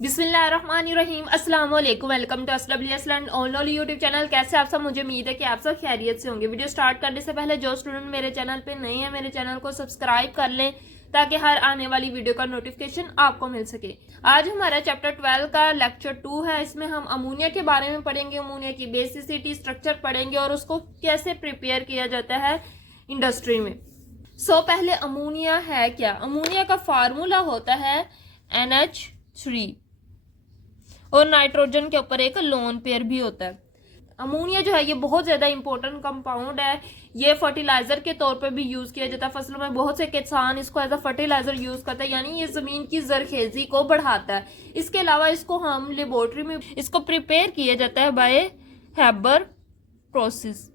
बिस्मिल्लाहिर्रहमानिर्रहीम अस्सलाम वालेकुम। Welcome to SWS learn online YouTube channel. कैसे आप सब? मुझे उम्मीद है कि आप सब खैरियत से होंगे। वीडियो स्टार्ट करने से पहले जो स्टूडेंट मेरे चैनल पे नए हैं मेरे चैनल को सब्सक्राइब कर लें ताकि हर आने वाली वीडियो का नोटिफिकेशन आपको मिल सके। आज हमारा चैप्टर 12 का लेक्चर 2 है। इसमें हम अमोनिया के बारे में पढ़ेंगे, अमोनिया की बेसिसिटी, स्ट्रक्चर पढ़ेंगे और उसको कैसे प्रिपेयर किया जाता है इंडस्ट्री में। पहले अमोनिया है क्या? अमोनिया का फार्मूला होता है NH3 और नाइट्रोजन के ऊपर एक लोन पेयर भी होता है। अमोनिया जो है ये बहुत ज्यादा इंपॉर्टेंट कंपाउंड है। ये फर्टिलाइजर के तौर पर भी यूज किया जाता है। फसलों में बहुत से किसान इसको एज अ फर्टिलाइजर यूज करते हैं, यानी ये जमीन की जरखेजी को बढ़ाता है। इसके अलावा इसको हम लेबोरेटरी में इसको प्रिपेयर किया जाता है by Haber process.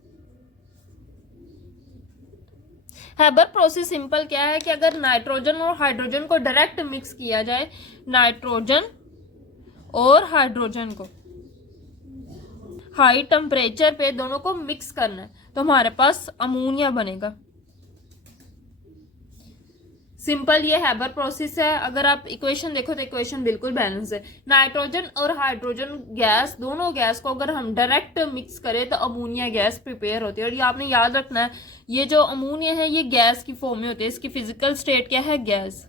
Haber process simple क्या है कि अगर नाइट्रोजन और हाइड्रोजन को डायरेक्ट मिक्स किया जाए, नाइट्रोजन और हाइड्रोजन को हाई टेम्परेचर पे दोनों को मिक्स करना है तो हमारे पास अमोनिया बनेगा। सिंपल ये हैबर प्रोसेस है। अगर आप इक्वेशन देखो तो इक्वेशन बिल्कुल बैलेंस है। नाइट्रोजन और हाइड्रोजन गैस, दोनों गैस को अगर हम डायरेक्ट मिक्स करें तो अमोनिया गैस प्रिपेयर होती है। और ये आपने याद रखना है, ये जो अमोनिया है ये गैस की फॉर्म में होती है। इसकी फिजिकल स्टेट क्या है? गैस।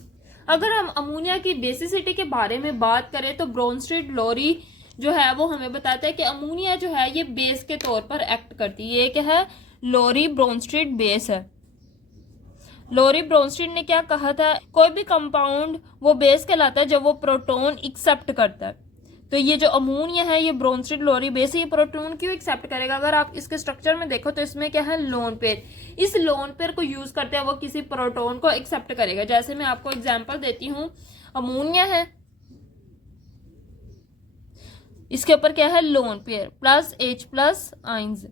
अगर हम अमोनिया की बेसिसिटी के बारे में बात करें तो ब्रोनस्टीड लोरी जो है वो हमें बताता है कि अमोनिया जो है ये बेस के तौर पर एक्ट करती है। ये क्या है? लोरी ब्रोनस्टीड बेस है। लोरी ब्रोनस्टीड ने क्या कहा था? कोई भी कंपाउंड वो बेस कहलाता है जब वो प्रोटॉन एक्सेप्ट करता है। तो ये जो अमोनिया है ये ब्रोनस्टीड लोरी बेस है। ये प्रोटॉन क्यों एक्सेप्ट करेगा? अगर आप इसके स्ट्रक्चर में देखो तो इसमें क्या है? Lone pair. इस लोन पेयर को यूज करते हैं वो किसी प्रोटॉन को एक्सेप्ट करेगा। जैसे मैं आपको एग्जांपल देती हूँ, अमोनिया है, इसके ऊपर क्या है? Lone pair plus H+ ions.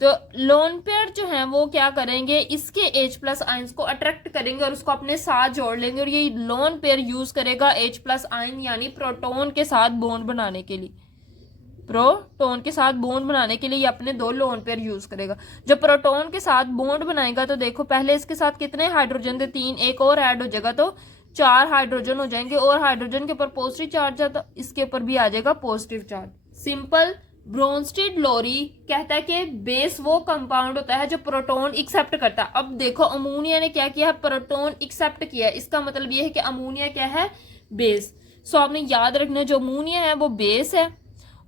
तो लोन पेयर जो है वो क्या करेंगे? इसके H+ आइंस को अट्रैक्ट करेंगे और उसको अपने साथ जोड़ लेंगे और ये लोन पेयर यूज करेगा H+ आयन यानी प्रोटॉन के साथ बॉन्ड बनाने के लिए। प्रोटॉन के साथ बॉन्ड बनाने के लिए ये अपने दो लोन पेयर यूज करेगा। जब प्रोटॉन के साथ बॉन्ड बनाएगा तो देखो पहले इसके साथ कितने हाइड्रोजन थे? 3, एक और ऐड हो जाएगा तो 4 हाइड्रोजन हो जाएंगे और हाइड्रोजन के ऊपर पॉजिटिव चार्ज है तो इसके ऊपर भी आ जाएगा पॉजिटिव चार्ज। सिंपल। ब्रोनस्टीड लोरी कहता है कि बेस वो कंपाउंड होता है जो प्रोटॉन एक्सेप्ट करता है। अब देखो अमोनिया ने क्या किया? प्रोटॉन एक्सेप्ट किया। इसका मतलब ये है कि अमोनिया क्या है? बेस। आपने याद रखना, जो अमोनिया है वो बेस है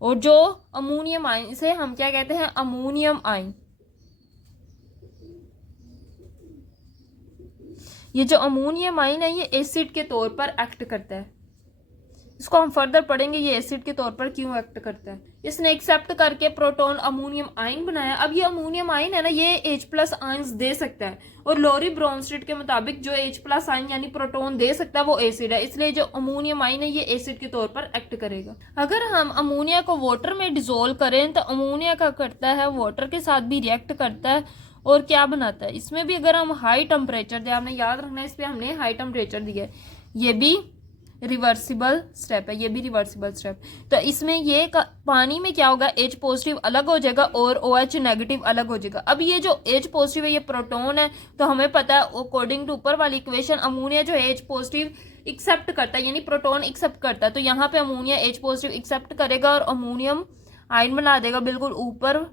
और जो अमोनियम आयन से हम क्या कहते हैं? Ammonium ion. ये जो अमोनियम आयन है ये एसिड के तौर पर एक्ट करता है। इसको हम फर्दर पढ़ेंगे ये एसिड के तौर पर क्यों एक्ट करता है। इसने एक्सेप्ट करके प्रोटॉन अमोनियम आयन बनाया। अब ये अमोनियम आयन है ना, ये H+ आयंस दे सकता है और लोरी ब्रोनस्टीड के मुताबिक जो H+ आयन यानी प्रोटॉन दे सकता है वो एसिड है। इसलिए जो अमोनियम आयन है ये एसिड के तौर पर एक्ट करेगा। अगर हम अमोनिया को वाटर में डिसोल्व करें तो अमोनिया का करता है वाटर के साथ भी रिएक्ट करता है और क्या बनाता है? इसमें भी अगर हम हाई टेम्परेचर दे, आपने याद रखना है इस पे हमने हाई टेम्परेचर दिया है। ये भी रिवर्सिबल स्टेप है, ये भी रिवर्सिबल स्टेप। तो इसमें ये पानी में क्या होगा? H+ अलग हो जाएगा और OH- अलग हो जाएगा। अब ये जो H+ है ये प्रोटॉन है तो हमें पता है अकॉर्डिंग टू ऊपर वाली इक्वेशन अमोनिया जो है H+ एक्सेप्ट करता है यानी प्रोटॉन एक्सेप्ट करता है। तो यहाँ पे अमोनिया H+ एक्सेप्ट करेगा और अमोनियम आयन बना देगा बिल्कुल ऊपर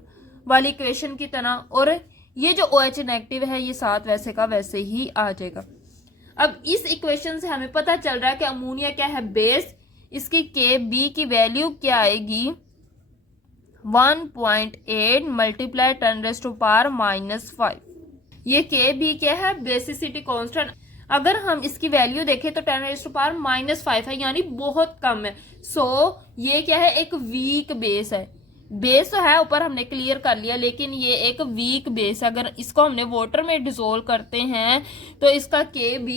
वाली इक्वेशन की तरह। और ये जो OH- है ये साथ वैसे का वैसे ही आ जाएगा। अब इस इक्वेशन से हमें पता चल रहा है कि अमोनिया क्या है? बेस। इसकी Kb की वैल्यू क्या आएगी? 1.8 × 10⁻⁻⁵। ये Kb क्या है? Basicity constant. अगर हम इसकी वैल्यू देखें तो 10⁻⁵ है यानी बहुत कम है। ये क्या है? एक वीक बेस है। बेस तो है ऊपर हमने क्लियर कर लिया, लेकिन ये एक वीक बेस है। अगर इसको हमने वाटर में डिसोल्व करते हैं तो इसका Kb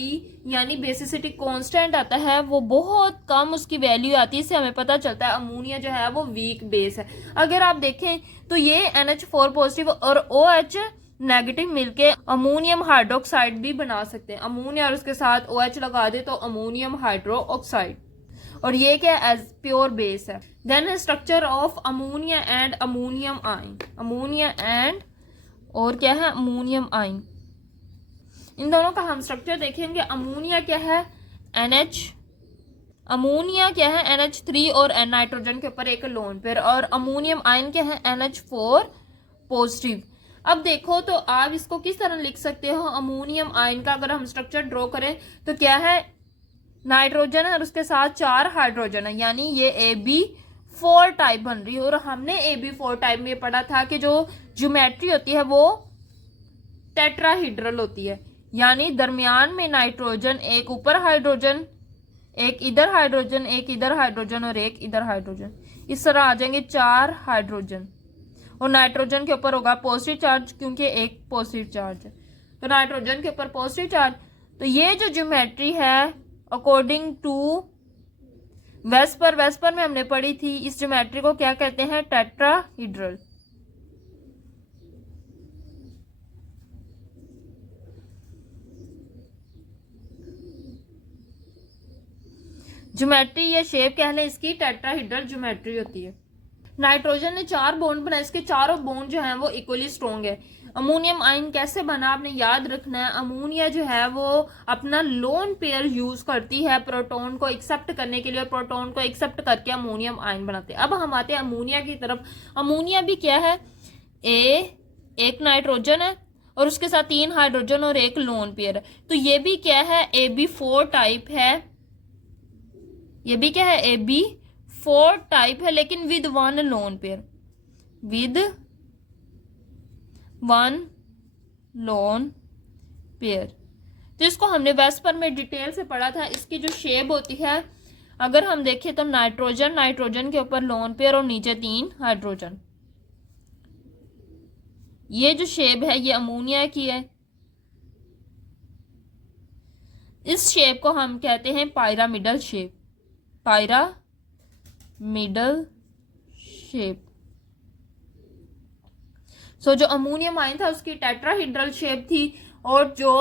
यानी बेसिसिटी कांस्टेंट आता है वो बहुत कम उसकी वैल्यू आती है। इससे हमें पता चलता है अमोनिया जो है वो वीक बेस है। अगर आप देखें तो ये NH4+ और OH- मिलके अमोनियम हाइड्रोक्साइड भी बना सकते हैं। अमोनिया और उसके साथ OH लगा दे तो अमोनियम हाइड्रोक्साइड। और ये क्या? एज प्योर बेस है। Then structure of ammonia and ammonium ion. Ammonia and और क्या है? Ammonium ion. इन दोनों का हम स्ट्रक्चर देखेंगे। अमोनिया क्या है? NH अमोनिया क्या है NH3 और नाइट्रोजन के ऊपर एक लोन पेयर, और अमोनियम आयन क्या है NH4 पॉजिटिव। अब देखो तो आप इसको किस तरह लिख सकते हो, अमोनियम आयन का अगर हम स्ट्रक्चर ड्रॉ करें तो क्या है, नाइट्रोजन है और उसके साथ 4 हाइड्रोजन है, यानी ये AB4 टाइप बन रही है। और हमने AB4 टाइप में पढ़ा था कि जो ज्योमेट्री होती है वो टेट्राहीड्रल होती है, यानी दरमियान में नाइट्रोजन, एक ऊपर हाइड्रोजन, एक इधर हाइड्रोजन, एक इधर हाइड्रोजन और एक इधर हाइड्रोजन, इस तरह आ जाएंगे 4 हाइड्रोजन। और नाइट्रोजन के ऊपर होगा पॉजिटिव चार्ज क्योंकि एक पॉजिटिव चार्ज है, तो नाइट्रोजन के ऊपर पॉजिटिव चार्ज। तो ये जो ज्योमेट्री है अकॉर्डिंग टू वेस्पर में हमने पढ़ी थी, इस ज्योमेट्री को क्या कहते हैं, टेट्राहीड्रल। ज्योमेट्री या शेप कह लें इसकी, टेट्राहीड्रल ज्योमेट्री होती है। नाइट्रोजन ने 4 बॉन्ड बनाए, इसके चारों बॉन्ड जो हैं वो इक्वली स्ट्रॉन्ग है। अमोनियम आयन कैसे बना आपने याद रखना है, अमोनिया जो है वो अपना लोन पेयर यूज करती है प्रोटॉन को एक्सेप्ट करने के लिए, और प्रोटॉन को एक्सेप्ट करके अमोनियम आयन बनाते हैं। अब हम आते हैं अमोनिया की तरफ। अमोनिया भी क्या है, एक नाइट्रोजन है और उसके साथ 3 हाइड्रोजन और एक लोन पेयर है, तो ये भी क्या है AB4 टाइप है, ये भी क्या है AB4 टाइप है, लेकिन with 1 lone pair, with 1 lone pair. तो इसको हमने वेस्पर में डिटेल से पढ़ा था। इसकी जो शेप होती है अगर हम देखें तो नाइट्रोजन के ऊपर लोन पेयर और नीचे 3 हाइड्रोजन, ये जो शेप है ये अमोनिया की है। इस शेप को हम कहते हैं पायरामिडल शेप, पायरामिडल शेप। सो जो अमोनियम आयन था उसकी टेट्राहीड्रल शेप थी, और जो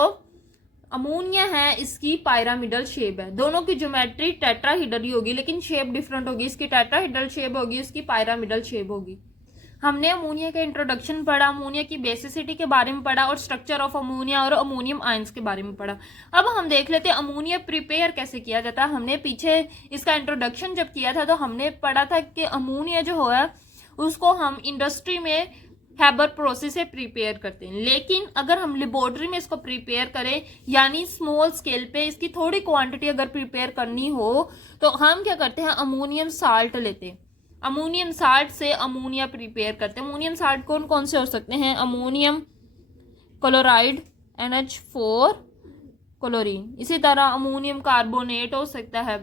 अमोनिया है इसकी पायरामिडल शेप है। दोनों की ज्योमेट्री टेट्राहीड्रल ही होगी लेकिन शेप डिफरेंट होगी, इसकी टेट्राहीड्रल शेप होगी, इसकी पायरामिडल शेप होगी। हमने अमोनिया का इंट्रोडक्शन पढ़ा, अमोनिया की बेसिसिटी के बारे में पढ़ा और स्ट्रक्चर ऑफ अमोनिया और अमोनियम आयंस के बारे में पढ़ा। अब हम देख लेते हैं अमोनिया प्रिपेयर कैसे किया जाता है। हमने पीछे इसका इंट्रोडक्शन जब किया था तो हमने पढ़ा था कि अमोनिया जो है उसको हम इंडस्ट्री में हैबर प्रोसेस से प्रिपेयर करते हैं, लेकिन अगर हम लेबोरेटरी में इसको प्रिपेयर करें यानी स्मॉल स्केल पे इसकी थोड़ी क्वांटिटी अगर प्रिपेयर करनी हो तो हम क्या करते हैं, अमोनियम साल्ट लेते हैं, अमोनियम साल्ट से अमोनिया प्रिपेयर करते हैं। अमोनियम साल्ट कौन कौन से हो सकते हैं, अमोनियम क्लोराइड NH4 क्लोरीन, इसी तरह अमोनियम कार्बोनेट हो सकता है,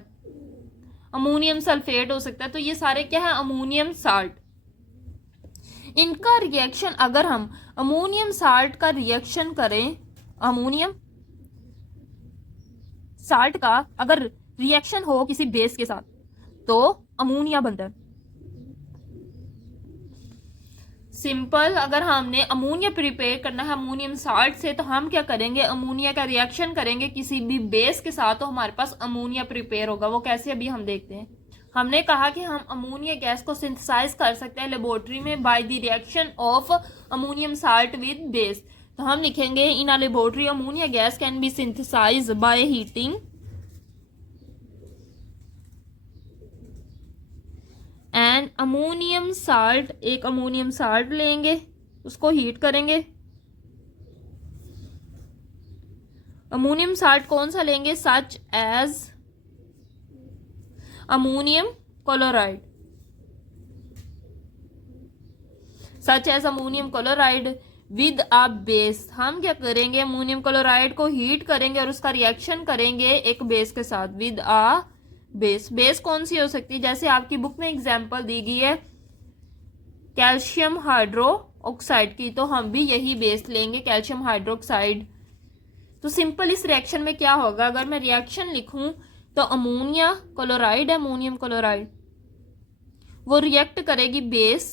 अमोनियम सल्फेट हो सकता है, तो ये सारे क्या है अमोनियम साल्ट। इनका रिएक्शन अगर हम अमोनियम साल्ट का रिएक्शन करें, अमोनियम साल्ट का अगर रिएक्शन हो किसी बेस के साथ तो अमोनिया बनता है। सिंपल, अगर हमने अमोनिया प्रिपेयर करना है अमोनियम साल्ट से तो हम क्या करेंगे, अमोनिया का रिएक्शन करेंगे किसी भी बेस के साथ तो हमारे पास अमोनिया प्रिपेयर होगा। वो कैसे अभी हम देखते हैं। हमने कहा कि हम अमोनिया गैस को सिंथेसाइज कर सकते हैं लेबोरेटरी में by the reaction of ammonium salt with base. तो हम लिखेंगे in a laboratory ammonia gas can be synthesize by heating and ammonium salt, एक अमोनियम साल्ट लेंगे उसको हीट करेंगे। अमोनियम साल्ट कौन सा लेंगे, such as ammonium chloride, such as ammonium chloride with a base. हम क्या करेंगे, अमोनियम क्लोराइड को हीट करेंगे और उसका रिएक्शन करेंगे एक बेस के साथ विद अ बेस। बेस कौन सी हो सकती है, जैसे आपकी बुक में एग्जांपल दी गई है कैल्शियम हाइड्रो ऑक्साइड की, तो हम भी यही बेस लेंगे कैल्शियम हाइड्रोक्साइड। तो सिंपल इस रिएक्शन में क्या होगा, अगर मैं रिएक्शन लिखूं तो अमोनिया क्लोराइड, अमोनियम क्लोराइड वो रिएक्ट करेगी बेस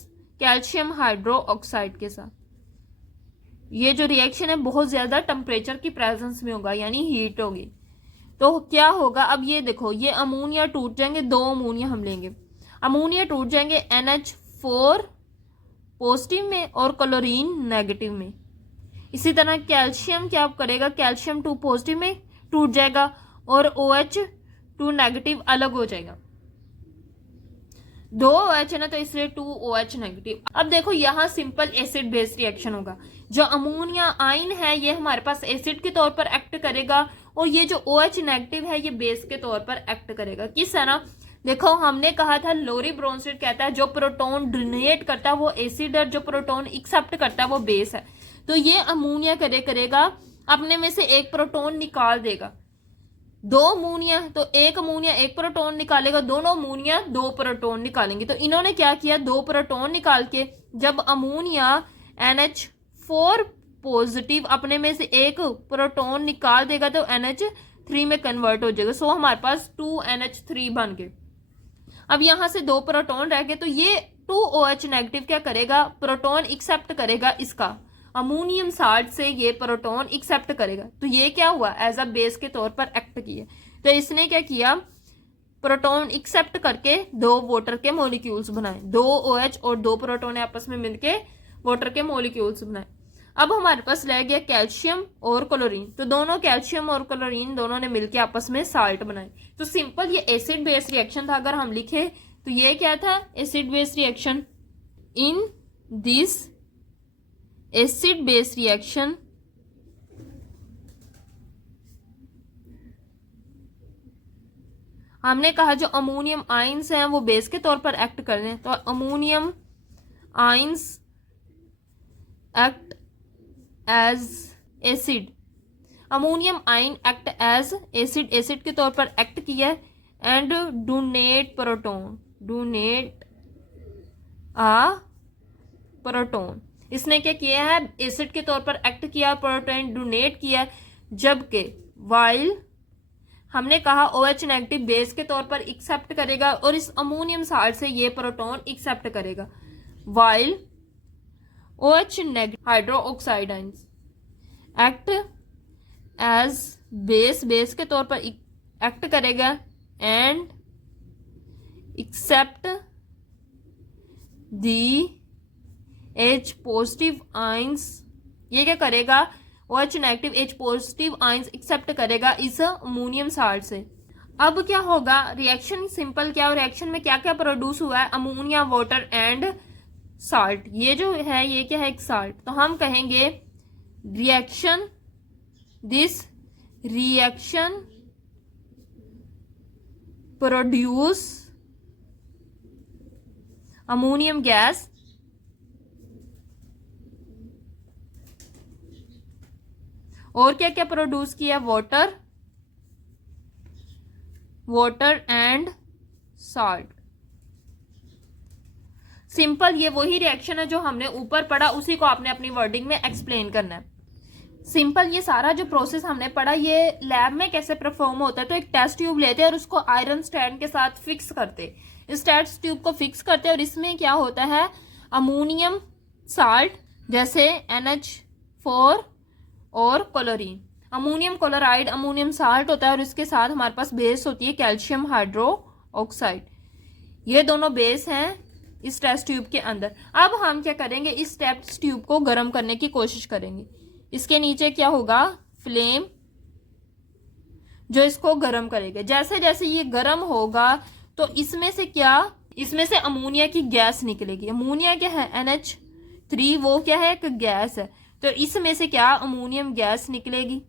कैल्शियम हाइड्रो ऑक्साइड के साथ। ये जो रिएक्शन है बहुत ज्यादा टेम्परेचर की प्रेजेंस में होगा यानी हीट होगी। तो क्या होगा, अब ये देखो ये अमोनिया टूट जाएंगे, 2 अमोनिया हम लेंगे, अमोनिया टूट जाएंगे NH4 पॉजिटिव में और क्लोरीन नेगेटिव में। इसी तरह कैल्शियम क्या करेगा, कैल्शियम 2 पॉजिटिव में टूट जाएगा और OH 2 नेगेटिव अलग हो जाएगा, 2 OH है ना, तो इसलिए 2 OH नेगेटिव। अब देखो यहाँ सिंपल एसिड बेस रिएक्शन होगा। जो अमोनिया आयन है ये हमारे पास एसिड के तौर पर एक्ट करेगा, और ये जो OH नेगेटिव है ये बेस के तौर पर एक्ट करेगा। किस है ना, देखो हमने कहा था लोरी ब्रोंस्टेड कहता है जो प्रोटॉन डोनेट करता है वो एसिड है, जो प्रोटॉन एक्सेप्ट करता है वो बेस है। तो ये अमोनिया करेगा अपने में से एक प्रोटॉन निकाल देगा, 2 अमोनिया, तो एक अमोनिया एक प्रोटॉन निकालेगा, दोनों अमोनिया 2 प्रोटॉन निकालेंगे। तो इन्होंने क्या किया, 2 प्रोटॉन निकाल के जब अमोनिया NH4 पॉजिटिव अपने में से एक प्रोटॉन निकाल देगा तो NH3 में कन्वर्ट हो जाएगा। सो हमारे पास 2NH3 बन गए। अब यहां से 2 प्रोटॉन रह गए, तो ये 2 OH नेगेटिव क्या करेगा, प्रोटॉन एक्सेप्ट करेगा इसका, अमोनियम साल्ट से ये प्रोटॉन एक्सेप्ट करेगा। तो ये क्या हुआ, एज अ बेस के तौर पर एक्ट किया। तो इसने क्या किया, प्रोटॉन एक्सेप्ट करके 2 वाटर के मॉलिक्यूल्स बनाए, 2 OH और 2 प्रोटॉन आपस में मिलके वाटर के मॉलिक्यूल्स बनाए। अब हमारे पास रह गया कैल्शियम और क्लोरीन, तो दोनों कैल्शियम और क्लोरीन दोनों ने मिलके आपस में साल्ट बनाए। तो सिंपल ये एसिड बेस रिएक्शन था। अगर हम लिखे तो ये क्या था, acid base reaction. In this acid base reaction हमने कहा जो अमोनियम आयंस हैं वो बेस के तौर पर एक्ट कर रहे हैं, तो ammonium ions act as acid, ammonium ion act as acid, acid के तौर पर एक्ट किया and donate proton, donate a proton. इसने क्या किया है, एसिड के तौर पर एक्ट किया, प्रोटॉन डोनेट किया, जबकि वाइल हमने कहा OH नेगेटिव बेस के तौर पर एक्सेप्ट करेगा और इस अमोनियम साल्ट से ये प्रोटॉन एक्सेप्ट करेगा। While OH negative hydroxide ions act as base, base के तौर पर एक्ट करेगा and accept the H positive ions, ये क्या करेगा, OH negative H positive ions accept करेगा इस अमोनियम साल्ट से। अब क्या होगा, रिएक्शन सिंपल क्या, रिएक्शन में क्या क्या प्रोड्यूस हुआ है, अमोनिया, वाटर एंड साल्ट। ये जो है ये क्या है, एक साल्ट। तो हम कहेंगे reaction, this reaction produce ammonium gas और क्या क्या प्रोड्यूस किया, water, water and salt. Simple ये वही रिएक्शन है जो हमने ऊपर पढ़ा, उसी को आपने अपनी वर्डिंग में एक्सप्लेन करना है। सिंपल ये सारा जो प्रोसेस हमने पढ़ा ये लैब में कैसे परफॉर्म होता है, तो एक टेस्ट ट्यूब लेते हैं और उसको आयरन स्टैंड के साथ फिक्स करते, इस टेस्ट ट्यूब को फिक्स करते हैं और इसमें क्या होता है, अमोनियम साल्ट जैसे NH4 और chlorine, ammonium chloride ammonium salt होता है और इसके साथ हमारे पास बेस होती है कैल्शियम हाइड्रोक्साइड। ये दोनों बेस हैं इस टेस्ट ट्यूब के अंदर। अब हम क्या करेंगे, इस टेस्ट ट्यूब को गर्म करने की कोशिश करेंगे। इसके नीचे क्या होगा, फ्लेम जो इसको गर्म करेगा। जैसे जैसे ये गर्म होगा तो इसमें से क्या, इसमें से अमोनिया की गैस निकलेगी। अमोनिया क्या है, NH3, वो क्या है, एक गैस है। तो इसमें से क्या, अमोनियम गैस निकलेगी।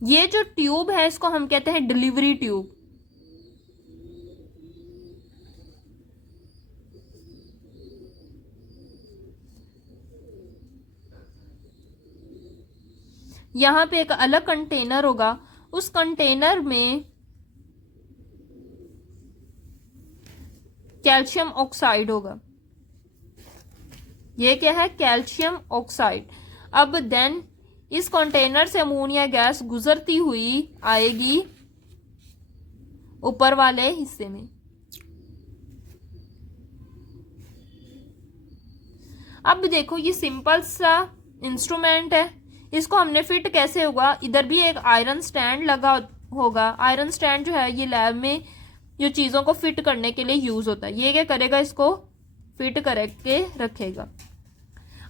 ये जो ट्यूब है इसको हम कहते हैं डिलीवरी ट्यूब। यहां पे एक अलग कंटेनर होगा, उस कंटेनर में कैल्शियम ऑक्साइड होगा। ये क्या है, कैल्शियम ऑक्साइड। अब देन इस कंटेनर से अमोनिया गैस गुजरती हुई आएगी ऊपर वाले हिस्से में। अब देखो ये सिंपल सा इंस्ट्रूमेंट है, इसको हमने फिट कैसे होगा, इधर भी एक आयरन स्टैंड लगा होगा। आयरन स्टैंड जो है ये लैब में जो चीज़ों को फिट करने के लिए यूज होता है। ये क्या करेगा, इसको फिट करके रखेगा।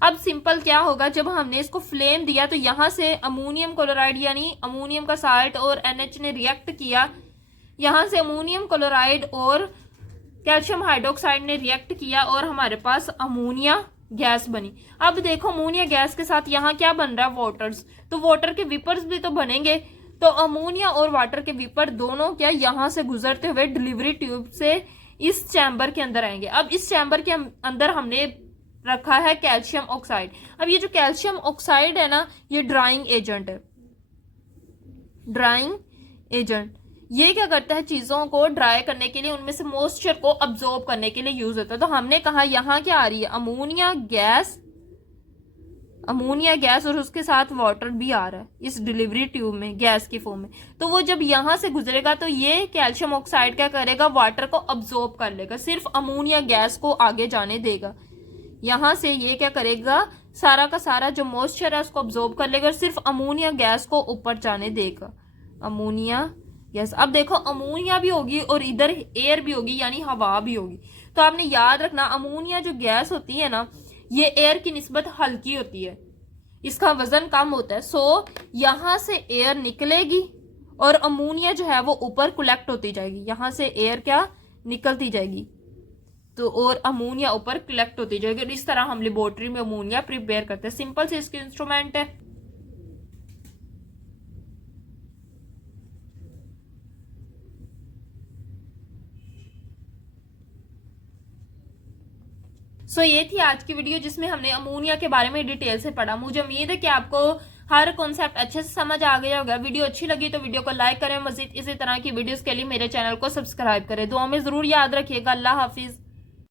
अब सिंपल क्या होगा, जब हमने इसको फ्लेम दिया तो यहाँ से अमोनियम क्लोराइड यानी अमोनियम का साल्ट और NH ने रिएक्ट किया, यहाँ से अमोनियम क्लोराइड और कैल्शियम हाइड्रोक्साइड ने रिएक्ट किया और हमारे पास अमोनिया गैस बनी। अब देखो अमोनिया गैस के साथ यहाँ क्या बन रहा है, वाटर्स, तो वाटर के विपर्स भी तो बनेंगे। तो अमोनिया और वाटर के विपर दोनों क्या यहाँ से गुजरते हुए डिलीवरी ट्यूब से इस चैम्बर के अंदर आएंगे। अब इस चैम्बर के अंदर हमने रखा है कैल्शियम ऑक्साइड। अब ये जो कैल्शियम ऑक्साइड है ना, ये ड्राइंग एजेंट है। ड्राइंग एजेंट ये क्या करता है, चीजों को ड्राई करने के लिए, उनमें से मॉइस्चर को अब्सॉर्ब करने के लिए यूज होता है। तो हमने कहा यहाँ क्या आ रही है, अमोनिया गैस और उसके साथ वाटर भी आ रहा है इस डिलीवरी ट्यूब में गैस की फॉर्म में। तो वो जब यहां से गुजरेगा तो ये कैल्शियम ऑक्साइड क्या करेगा, वाटर को अब्सॉर्ब कर लेगा, सिर्फ अमोनिया गैस को आगे जाने देगा। यहां से ये क्या करेगा, सारा का सारा जो मॉइस्चर है उसको अब्सॉर्ब कर लेगा और सिर्फ अमोनिया गैस को ऊपर जाने देगा। अमोनिया गैस, अब देखो अमोनिया भी होगी और इधर एयर भी होगी यानी हवा भी होगी। तो आपने याद रखना अमोनिया जो गैस होती है ना, ये एयर की निस्बत हल्की होती है, इसका वजन कम होता है। सो यहां से एयर निकलेगी और अमोनिया जो है वो ऊपर कलेक्ट होती जाएगी, यहां से एयर क्या निकलती जाएगी तो और अमोनिया ऊपर कलेक्ट होती जाएगी। और इस तरह हम लेबोरेटरी में अमोनिया प्रिपेयर करते हैं। सिंपल से इसके इंस्ट्रूमेंट है। सो ये थी आज की वीडियो जिसमें हमने अमोनिया के बारे में डिटेल से पढ़ा। मुझे उम्मीद है कि आपको हर कॉन्सेप्ट अच्छे से समझ आ गया होगा। वीडियो अच्छी लगी तो वीडियो को लाइक करें, मजीद इसी तरह की वीडियोस के लिए मेरे चैनल को सब्सक्राइब करें। दुआ में जरूर याद रखिएगा। अल्लाह हाफिज।